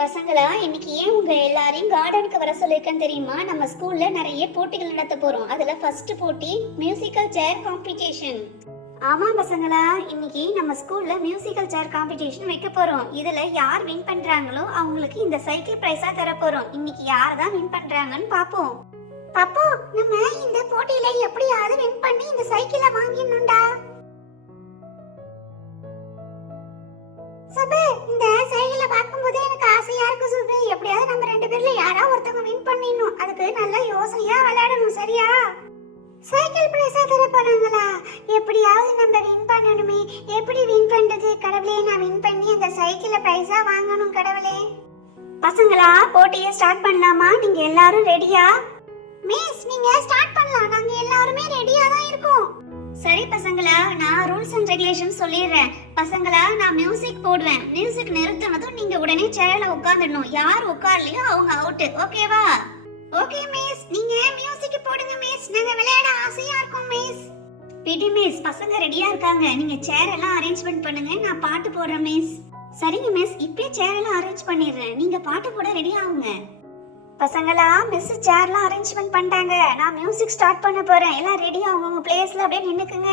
பசங்களா, இன்னைக்கு ஏன் உங்க எல்லாரையும் கார்டனுக்கு வர சொல்லிருக்கேன்னு தெரியுமா? நம்ம ஸ்கூல்ல நிறைய போட்டிகள் நடத்த போறோம். அதுல ஃபர்ஸ்ட் போட்டி மியூசிக்கல் சேர் காம்படிஷன். ஆமா பசங்களா, இன்னைக்கு நம்ம ஸ்கூல்ல மியூசிக்கல் சேர் காம்படிஷன் வைக்க போறோம். இதுல யார் வின் பண்றாங்களோ அவங்களுக்கு இந்த சைக்கிள் பிரைஸா தர போறோம். இன்னைக்கு யார் தான் வின் பண்றாங்கன்னு பாப்போம். பாப்போ, நம்ம இந்த போட்டியில எப்படியாவது வின் பண்ணி இந்த சைக்கிளை வாங்கிடணும்டா. சபே, இந்த சைக்கிளை பார்க்கும்போது எனக்கு ஆசையா இருக்கு சுபே. எப்படியாவது நம்ம ரெண்டு பேர்ல யாராவது ஒருத்தவங்க வின் பண்ணிடணும். அதுக்கு நல்ல யோசனையா விளையாடணும், சரியா? சைக்கிள் பிரைஸா தர போறாங்களா? எப்படியாவது நம்ம வின் பண்ணணுமே. எப்படி வின் பண்றது கடவுளே? நான் வின் பண்ணி அந்த சைக்கிளை பிரைஸா வாங்கணும் கடவுளே. பசங்களா, போட்டியை ஸ்டார்ட் பண்ணலாமா? நீங்க எல்லாரும் ரெடியா? மிஸ், நீங்க ஸ்டார்ட் பண்ணலாம். நாங்க எல்லாரும் ரெடியா தான் இருக்கோம். சரி பசங்களா, நான் ரூல்ஸ் அண்ட் ரெகுலேஷன் சொல்லிடுறேன். பசங்களா, நான் மியூசிக் போடுவேன். மியூசிக் நிறுத்தினதும் நீங்க உடனே சேர்ல உட்கார்ந்துடணும். யார் உட்கார்லையோ அவங்க அவுட். ஓகேவா? ஓகே மிஸ், நீங்க மியூசிக் போடுங்க மிஸ். நாங்க விளையாட ஆசையா இருக்கோம் மிஸ். பிடி மிஸ், பசங்க ரெடியா இருக்காங்க. நீங்க சேர் எல்லாம் அரேஞ்ச்மென்ட் பண்ணுங்க. நான் பாட்டு போடுறேன் மிஸ். சரிங்க மிஸ், இப்பவே சேர் எல்லாம் அரேஞ்ச் பண்ணிடுறேன். நீங்க பாட்டு போட ரெடி ஆகுங்க. பசங்களா, மிஸ் சேர்லாம் அரேஞ்ச்மென்ட் பண்ணிட்டாங்க. நான் மியூசிக் ஸ்டார்ட் பண்ண போறேன். எல்லாம் ரெடி ஆகுங்க. உங்க பிளேஸ்ல அப்படியே நின்னுக்குங்க.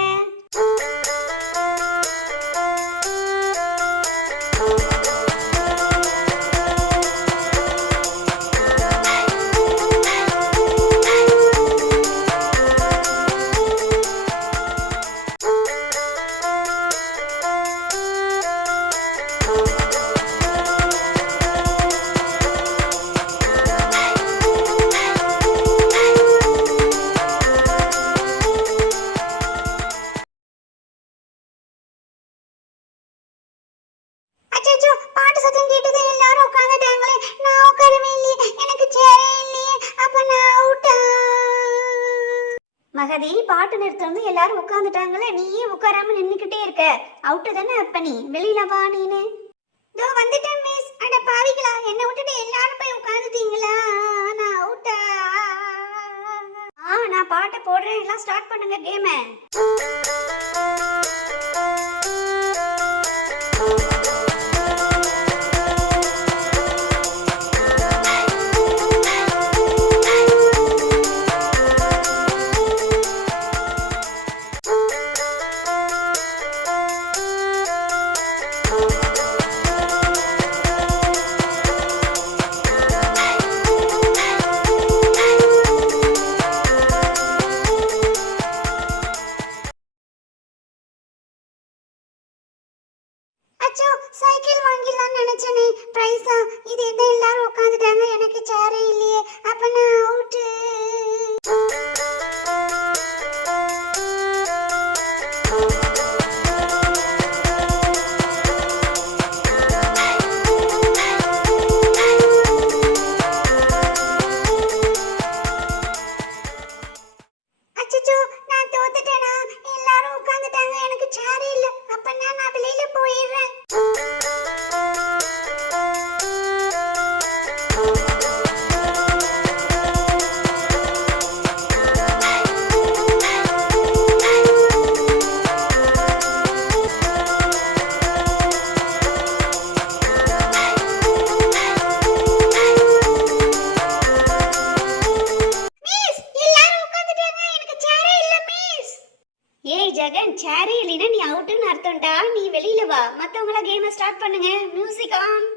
பாட்டு சத்தம் கேட்டது, எல்லாரும் உட்கார்ந்துட்டாங்களே. நான் உட்காரவே இல்லையே, எனக்கு சேரே இல்லையே. அப்ப நான் அவுட்டா? மகதி, பாட்டு நிறுத்தந்து எல்லாரும் உட்கார்ந்துட்டாங்களே. நீயே உட்காராம நின்னுக்கிட்டே இருக்க. அவுட்டு தானே? அப்ப நீ வெளியில வா. நீனு இதோ வந்துட்டேன் மிஸ். அட பாவிகளா, என்ன விட்டுட்டு எல்லாரும் போய் உட்கார்ந்துட்டீங்களா? நான் அவுட்டா? நான் பாட்டை போடுறேன். எல்லாம் ஸ்டார்ட் பண்ணுங்க கேம. சைக்கிள் வாங்கிடலாம்னு நினைச்சேனே, பிரைஸா. இது என்ன எல்லாரும் உட்காந்துட்டாங்க, எனக்கு சேரே இல்லையே. அப்ப நான் அவுட்டு. அச்சச்சோ, நான் தோத்துட்டேனா? எல்லாரும் உட்காந்துட்டாங்க, எனக்கு சேரே இல்ல. அப்ப நான் வெளியில போயிடுறேன். ஏய் ஜெகன், சேரே இல்லைன்னா நீ அவுட்டுன்னு அர்த்தம்டா. நீ வெளியில வா. மத்தவங்கள கேமை ஸ்டார்ட் பண்ணுங்க. Music on.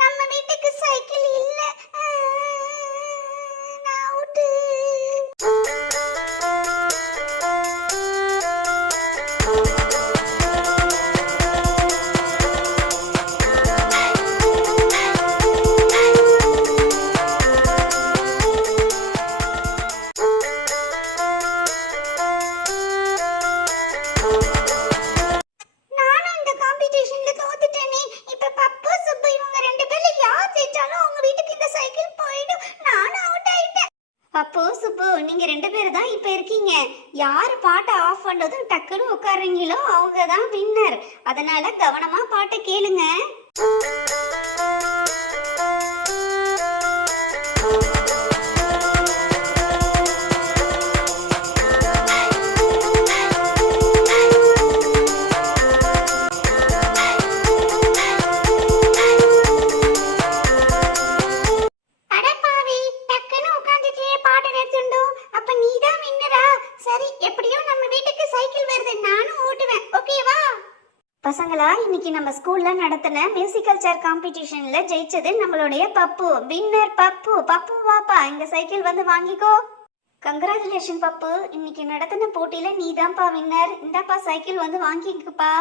நம்ம வீட்டுக்கு சைக்கிள் இல்ல. நான் அவுட்டு. சுப்பு, நீங்க 2 பேர் தான் இப்ப இருக்கீங்க. யாரு பாட்டை ஆஃப் பண்ணதும் டக்குன்னு உட்கார்றீங்களோ அவங்க தான் வின்னர். அதனால கவனமா பாட்டை கேளுங்க. அடப்பாவி, டக்குன்னு உட்கார்ந்துட்டே பாட்டு நிறுத்துண்டோம். அப்ப நீதான் வின்னரா? சரி, எப்படியோ நம்ம வீட்டுக்கு சைக்கிள் வருது, நானும் ஓட்டுவேன். ஓகேவா? பசங்களா, இன்னைக்கு நம்ம ஸ்கூல்ல நடத்தின மியூசிக்கல் சேர் காம்படிஷன்ல ஜெயிச்சது நம்மளுடைய பப்பு. வின்னர் பப்பு. பப்பு வாப்பா, இங்க சைக்கிள் வந்து வாங்கிக்கோ. கங்க்ராச்சுலேஷன் பப்பு, இன்னைக்கு நடத்தின போட்டியில நீதான்ப்பா வின்னர். இந்தாப்பா சைக்கிள் வந்து வாங்கிக்கப்பா.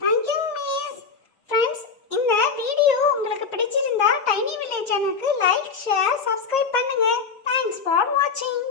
Thank you miss. ஃப்ரெண்ட்ஸ், இந்த வீடியோ உங்களுக்கு பிடிச்சிருந்தா டைனி வில்லேஜ் சேனலுக்கு லைக், ஷேர், சப்ஸ்கிரைப் பண்ணுங்க. தேங்க்ஸ் ஃபார் வாட்சிங்.